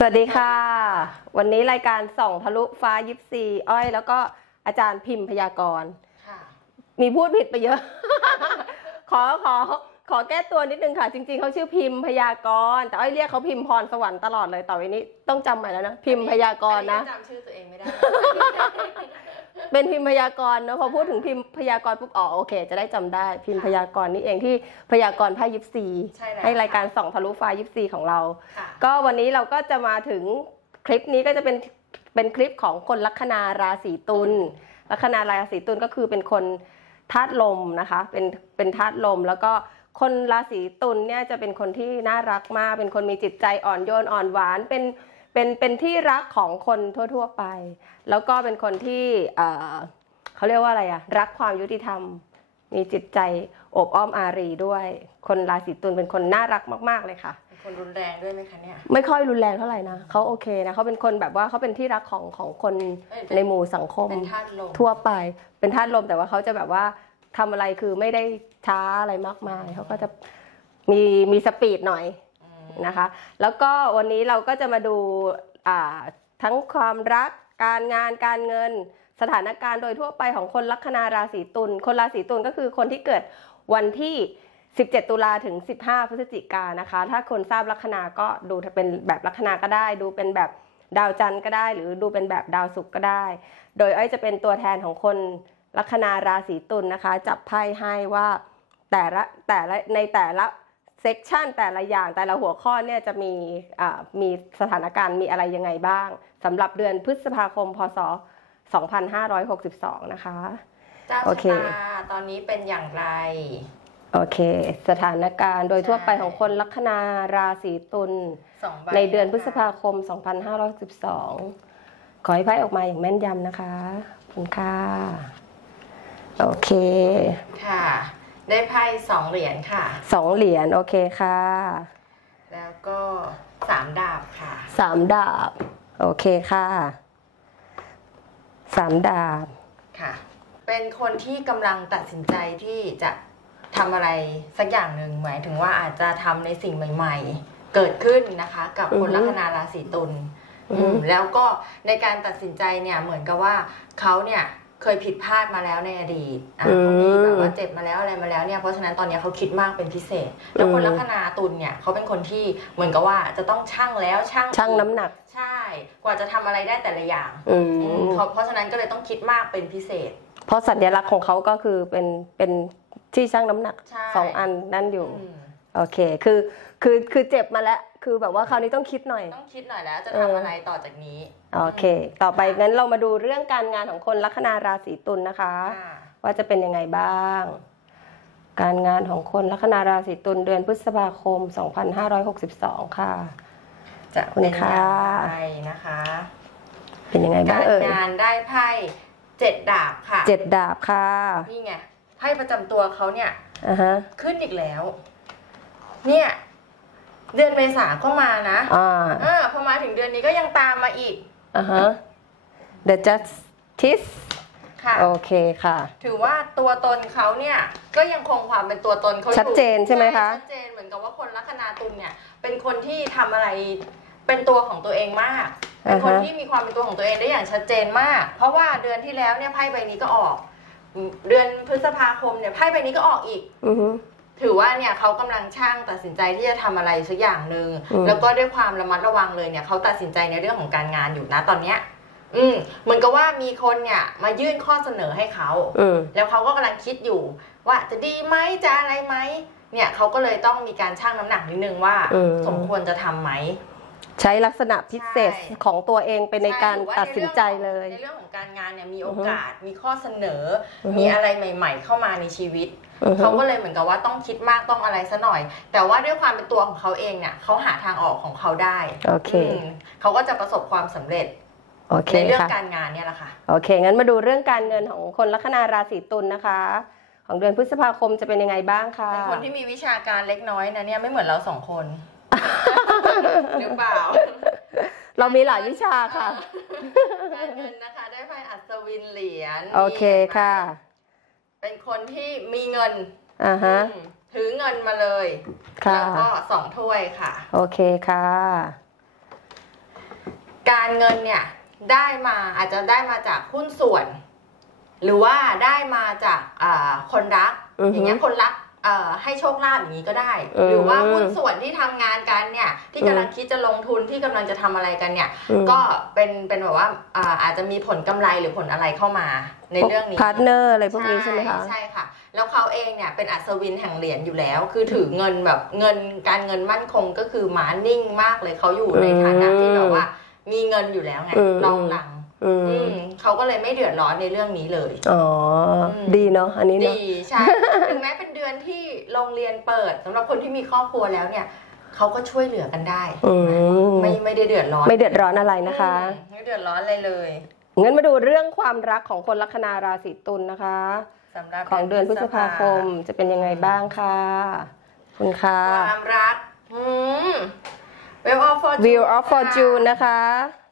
สวัสดีค่ะ วันนี้รายการส่องทะลุฟ้ายิปซีอ้อย แล้วก็อาจารย์พิมพ์พยากรณ์ค่ะมีพูดผิดไปเยอะ ขอขอขอแก้ตัวนิดนึงค่ะ จริงๆเขาชื่อพิมพ์พยากรณ์แต่อ้อยเรียกเขาพิมพ์พรสวรรค์ตลอดเลยต่อไปนี้ต้องจำใหม่แล้วนะ พิมพ์พยากรณ์นะอัจำชื่อตัวเองไม่ได้ เป็นพิมพ์พยากรณ์เนอะพอพูดถึงพิมพ์พยากรณ์ปุ๊บอ๋อโอเค จะได้จำได้พิมพ์พยากรณ์นี่เองที่พยากรณ์ไพ่ยิปซีใช่แล้วให้รายการส่องทะลุฟ้ายิปซีของเราค่ะก็วันนี้เราก็จะมาถึงคลิปนี้ก็จะเป็นเป็นคลิปของคนลัคนาราศีตุลลัคนาราศีตุลก็คือเป็นคนธาตุลมนะคะ เป็นเป็นธาตุลมแล้วก็คนราศีตุลเนี่ยจะเป็นคนที่น่ารักมาก เป็นคนมีจิตใจอ่อนโยนอ่อนหวานเป็น เป็นเป็นที่รักของคนทั่ว ๆไป แล้วก็เป็นคนที่เอ่อเขาเรียกว่าอะไรอะรักความยุติธรรม มีจิตใจโอบอ้อมอารีด้วย คนราศีตุลเป็นคนน่ารักมาก ๆ เลยค่ะเป็นคนรุนแรงด้วยไหมคะเนี่ยไม่ค่อยรุนแรงเท่าไหร่นะเขาโอเคนะเขาเป็นคนแบบว่าเขาเป็นที่รักของของคนเอ้ยเป็นในหมู่สังคมเป็นธาตุลมทั่วไป เป็นธาตุลมแต่ว่าเขาจะแบบว่าทำอะไรคือไม่ได้ช้าอะไรมากมายเขาก็จะมีมีสปีดหน่อยอืม นะคะ แล้วก็วันนี้เราก็จะมาดูทั้งความรักการงานการเงิน สถานการณ์โดยทั่วไปของคนลัคนาราศีตุลคนราศีตุลก็คือคนที่เกิดวันที่ 17 ตุลาถึง 15 พฤศจิกายนนะคะ ถ้าคนทราบลัคนาก็ดูเป็นแบบลัคนาก็ได้ ดูเป็นแบบดาวจันทร์ก็ได้ หรือดูเป็นแบบดาวศุกร์ก็ได้ โดยอ้อยจะเป็นตัวแทนของคนลัคนาราศีตุลนะคะ จับไพ่ให้ว่าแต่ละแต่ละในแต่ละ เซกชันแต่ละอย่างแต่ละหัวข้อเนี่ยจะมีอ่ามีสถานการณ์มีอะไรยังไงบ้างสำหรับเดือนพฤษภาคมพศ 2562 นะคะเจ้าโอชะเคตาตอนนี้เป็นอย่างไร โอเค สถานการณ์โดยทั่วไปใช่ของคนลัคนาราศีตุลสองใบในเดือนพฤษภาคคม 2562 ขอให้ไพ่ออกมาอย่างแม่นยำนะคะ ขอบคุณค่ะ โอเค ค่ะ ได้ไพ่สองเหรียญค่ะสองเหรียญโอเคค่ะ แล้วก็สามดาบค่ะสามดาบ โอเคค่ะสามดาบค่ะ เป็นคนที่กำลังตัดสินใจที่จะทำอะไรสักอย่างหนึ่งหมายถึงว่าอาจจะทำในสิ่งใหม่ ๆ เกิดขึ้นนะคะ กับคนอือฮึลัคนาราศีตุลอือฮึอืมแล้วก็ในการตัดสินใจเนี่ยเหมือนกับว่าเขาเนี่ย เคยผิดพลาดมาแล้วในอดีตอะเขามีแบบว่าเจ็บมาแล้วอะไรมาแล้วเนี่ย เพราะฉะนั้นตอนนี้เขาคิดมากเป็นพิเศษ แล้วคนลัคนาตุลเนี่ยเขาเป็นคนที่เหมือนกับว่าจะต้องชั่งแล้วชั่งช่างอีกน้ำหนัก ใช่ กว่าจะทำอะไรได้แต่ละอย่างอือืมมเพราะเพราะฉะนั้นก็เลยต้องคิดมากเป็นพิเศษ เพราะสัญลักษณ์ของเขาก็คือเป็นเป็นที่ช่างน้ำหนักใช่สองอันนั่นอยู่อืมโอเค คือคือคือเจ็บมาแล้ว คือแบบว่าคราวนี้ต้องคิดหน่อย ต้องคิดหน่อยแล้วจะเออทำอะไรต่อจากนี้ โอเค ต่อไปงั้นเรามาดูเรื่องการงานของคนลัคนาราศีตุลนะคะอ่าว่าจะเป็นยังไงบ้าง การงานของคนลัคนาราศีตุลเดือนพฤษภาคม 2562 ค่ะ จะขอบคุณเป็นอค่ะย่างไรนะคะ เป็นยังไงบ้ากางรเอ่ยงานได้ไพ่เจ็ดดาบค่ะเจ็ดดาบค่ะ นี่ไงไพ่ประจำตัวเขาเนี่ยอ่าฮะขึ้นอีกแล้ว เนี่ย เดือนเมษาก็มานะอ่าเออพอมาถึงเดือนนี้ก็ยังตามมาอีกอ่าฮะ The Justice ค่ะ โอเคค่ะ ถือว่าตัวตนเขาเนี่ยก็ยังคงความเป็นตัวตนเขาอยู่ชัดเจนใช่ไหมคะ ชัดเจนเหมือนกับว่าคนลัคนาตุลเนี่ย เป็นคนที่ทำอะไรเป็นตัวของตัวเองมาก เป็นคนอ่าฮะ ที่มีความเป็นตัวของตัวเองได้อย่างชัดเจนมาก เพราะว่าเดือนที่แล้วเนี่ยไพ่ใบนี้ก็ออก เดือนพฤษภาคมเนี่ยไพ่ใบนี้ก็ออกอีก อือฮึ ถือว่าเนี่ยเขากำลังช่างตัดสินใจที่จะทำอะไรสักอย่างหนึ่งอืมแล้วก็ด้วยความระมัดระวังเลยเนี่ยเขาตัดสินใจในเรื่องของการงานอยู่นะตอนเนี้ยอืมเหมือนกับว่ามีคนเนี่ยมายื่นข้อเสนอให้เขาอืมแล้วเขาก็กำลังคิดอยู่ ว่าจะดีไหมจะอะไรไหมเนี่ยเขาก็เลยต้องมีการชั่งน้ำหนักนิดนึงว่าอืมสมควรจะทำไหม ใช้ลักษณะพิเศษใช่ ของตัวเองเป็นในการช่หอว่าตัดสินใจเลย ในเรื่องของการงานเนี่ยมีโอกาสมีข้อเสนอออฮึมีอะไรใหม่ ๆ เข้ามาในชีวิตอือฮึ เขาก็เลยเหมือนกับว่าต้องคิดมากต้องอะไรซะหน่อย แต่ว่าด้วยความเป็นตัวของเขาเองเนี่ยเขาหาทางออกของเขาได้โอเคมเขาก็จะประสบความสำเร็จโอเคในเรื่องค่ะ การงานเนี่ยแหละค่ะ โอเค งั้นมาดูเรื่องการเงินของคนลัคนาราศีตุลนะคะ ของเดือนพฤษภาคมจะเป็นยังไงบ้างคะ เป็นคนที่มีวิชาการเล็กน้อยนะเนี่ยไม่เหมือนเราสองคน หรือเปล่า เรามีหลายวิชาค่ะ การเงินนะคะ ได้ไพ่อัศวินเหรียญโอเคค่ะ เป็นคนที่มีเงินอ่าฮะอืมถือเงินมาเลย ค่ะแล้วก็สองถ้วยค่ะ โอเคค่ะ การเงินเนี่ยได้มาอาจจะได้มาจากหุ้นส่วน หรือว่าได้มาจากอ่าคนรักอือฮึอย่างเงี้ยคนรักเอ่อ ให้โชคลาภอย่างนี้ก็ได้อืมหรือว่าหุ้นส่วนที่ทำงานกันเนี่ย ที่กำลังคิดจะลงทุนที่กำลังจะทำอะไรกันเนี่ยอืมก็เป็นเป็นแบบว่าอ่าอาจจะมีผลกำไรหรือผลอะไรเข้ามาในเรื่องนี้พาร์ทเนอร์อะไรพวกนี้ใช่ไหมคะใช่ค่ะ แล้วเขาเองเนี่ยเป็นอัศวินแห่งเหรียญอยู่แล้ว คือถือเงินแบบเงินการเงินมั่นคงก็คือหมานิ่งมากเลยเขาอยู่ในฐานะที่แบบว่า มีเงินอยู่แล้วไงอืมรองหลัง อืมอืมเขาก็เลยไม่เดือดร้อนในเรื่องนี้เลย อ๋ออมดีเนาะอันนี้เนาะดีใช่ถึงแม้เป็นเดือนที่โรงเรียนเปิดสำหรับคนที่มีครอบครัวแล้วเนี่ยเขาก็ช่วยเหลือกันได้อืมไม่ไม่ได้เดือดร้อน ไม่เดือดร้อนอะไรนะคะอืมไม่เดือดร้อนเลยเลยงั้นมาดูเรื่องความรักของคนลัคนาราศีตุลนะคะสำหรับของเดือนพฤษภาคมจะเป็นยังไงบ้างคะคุณคะความรักอืม Wheel of Fortune View of ค่ะ Fortune นะคะ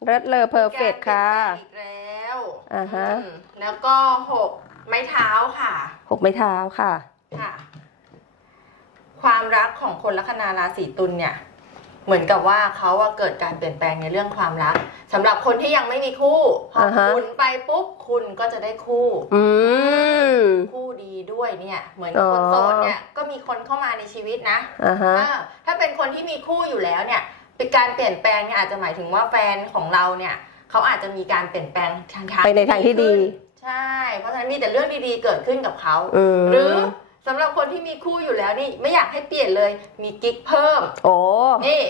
เลิศเลอเพอร์เฟกค่ะ อีกแล้วอ่าฮะอืมแล้วก็หกไม้เท้าค่ะ หกไม้เท้าค่ะ ค่ะ ความรักของคนลัคนาราศีตุลเนี่ย เหมือนกับว่าเขาอะเกิดการเปลี่ยนแปลงในเรื่องความรักสำหรับคนที่ยังไม่มีคู่พออ่าฮะคุณไปปุ๊บคุณก็จะได้คู่ อืมคู่ดีด้วยเนี่ย เหมือนกับคนอ๋อโสดเนี่ยก็มีคนเข้ามาในชีวิตนะอ่าฮะอ่าถ้าเป็นคนที่มีคู่อยู่แล้วเนี่ย เป็นการเปลี่ยนแปลงเนี่ยอาจจะหมายถึงว่าแฟนของเราเนี่ยเขาอาจจะมีการเปลี่ยนแปลงทางทางไปในทางที่ดีขึ้นใช่ เพราะฉะนั้นมีแต่เรื่องดีๆเกิดขึ้นกับเขาอืมหรือสำหรับคนที่มีคู่อยู่แล้วนี่ไม่อยากให้เปลี่ยนเลย มีกิ๊กเพิ่ม โอ้นี่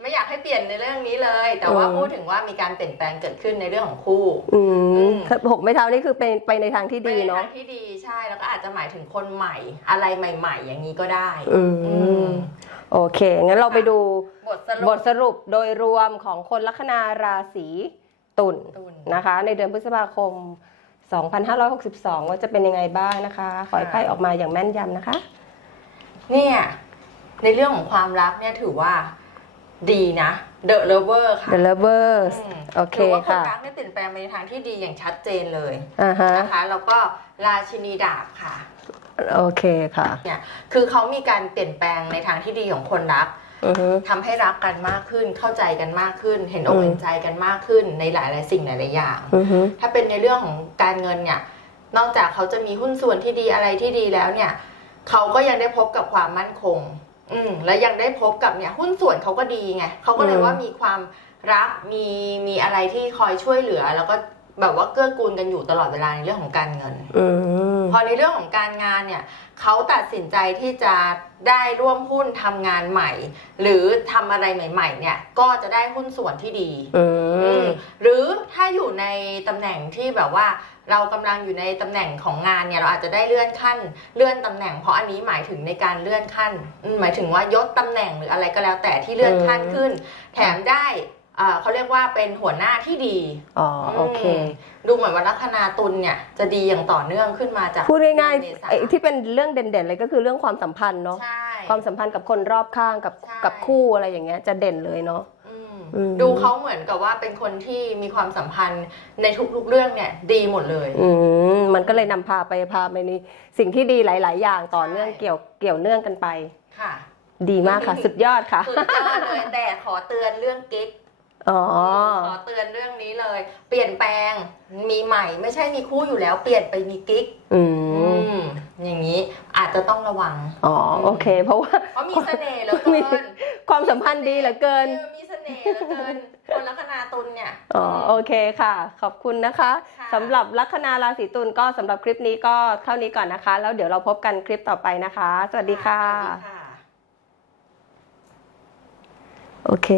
ไม่อยากให้เปลี่ยนในเรื่องนี้เลย แต่ว่าอืมพูดถึงว่ามีการเปลี่ยนแปลงเกิดขึ้นในเรื่องของคู่ อือืมมหกไม้เท้านี่คือเป็นไปในทางที่ไปดีในเนาะทางที่ดีใช่แล้วก็อาจจะหมายถึงคนใหม่ อะไรใหม่ ๆ อย่างนี้ก็ได้ อือืมม โอเค งั้นเราไปดูบทสรุบปทสรุปโดยรวมของคนลัคนาราศีตุลตุล นะคะ ในเดือนพฤษภาคม 2562 ว่าจะเป็นยังไงบ้างนะคะ ขอให้ไพ่ออกมาอย่างแม่นยำนะคะ เนี่ยในเรื่องของความรักเนี่ยถือว่าดีนะ The Lover ค่ะ The Lovers อืมโอเคถือว่าคนค่ะรักเนี่ยเปลี่ยนแปลงไปในทางที่ดีอย่างชัดเจนเลยอ่าฮะ นะคะ แล้วก็ราชินีดาบค่ะ โอเคค่ะ เนี่ยคือเขามีการเปลี่ยนแปลงในทางที่ดีของคนรักอือฮึทำให้รักกันมากขึ้น เข้าใจกันมากขึ้น เห็นอกอืมเห็นใจกันมากขึ้นในหลาย ๆ สิ่งหลาย ๆ อย่างอือฮึถ้าเป็นในเรื่องของการเงินเนี่ย นอกจากเขาจะมีหุ้นส่วนที่ดีอะไรที่ดีแล้วเนี่ย เขาก็ยังได้พบกับความมั่นคง อืมและยังได้พบกับเนี่ยหุ้นส่วนเขาก็ดีไง เขาก็เลยว่ามีความรัก มีมีอะไรที่คอยช่วยเหลือ แล้วก็ แบบว่าเกื้อกูลกันอยู่ตลอดเวลาในเรื่องของการเงินอืมพอในเรื่องของการงานเนี่ยเขาตัดสินใจที่จะได้ร่วมหุ้นทำงานใหม่ หรือทำอะไรใหม่ ๆ เนี่ย ก็จะได้หุ้นส่วนที่ดีอือืมมหรือถ้าอยู่ในตำแหน่งที่แบบว่าเรากำลังอยู่ในตำแหน่งของงานเนี่ยเราอาจจะได้เลื่อนขั้นเลื่อนตำแหน่ง เพราะอันนี้หมายถึงในการเลื่อนขั้นอืมหมายถึงว่ายศตำแหน่งหรืออะไรก็แล้วแต่ที่เลื่อนขั้นขึ้น แถมได้อ่า เขาเรียกว่าเป็นหัวหน้าที่ดีอ๋อโอเคมดูเหมือนว่าลัคนาตุลเนี่ยจะดีอย่างต่อเนื่องขึ้นมาจากพูดง่ายเมษๆไอ้ที่เป็นเรื่องเด่นๆเลยก็คือเรื่องความสัมพันธ์เนาะใช่ความสัมพันธ์กับคนรอบข้างกับใช่กับคู่อะไรอย่างเงี้ยจะเด่นเลยเนาะอืมอืมดูเขาเหมือนกับว่าเป็นคนที่มีความสัมพันธ์ในทุกๆเรื่องเนี่ย ดีหมดเลย อืมมันก็เลยนำพาไปพาไปในสิ่งที่ดีหลาย ๆ อย่างต่อเนื่องใช่เกี่ยวเกี่ยวเนื่องกันไปค่ะ ดีมากค่ะ สุดยอดค่ะสุดยอดเลยแต่ขอเตือนเรื่องกิ๊ก อ๋อ ขอเตือนเรื่องนี้เลย เปลี่ยนแปลงมีใหม่ไม่ใช่มีคู่อยู่แล้ว เปลี่ยนไปมีกิ๊กอือืมมอย่างนี้อาจจะต้องระวัง อ๋อโอเค เพราะว่าเพราะมีเสน่ห์เหลือเกินความสัมพันธ์ดีเหลือเกินเออมีเสน่ห์เหลือเกินคนลัคนาตุลเนี่ยอ๋อโอเคค่ะ ขอบคุณนะคะค่ะสำหรับลัคนาราศีตุลก็สำหรับคลิปนี้ก็เท่านี้ก่อนนะคะ แล้วเดี๋ยวเราพบกันคลิปต่อไปนะคะ สวัสดีค่ะสวัสดีค่ะโอเค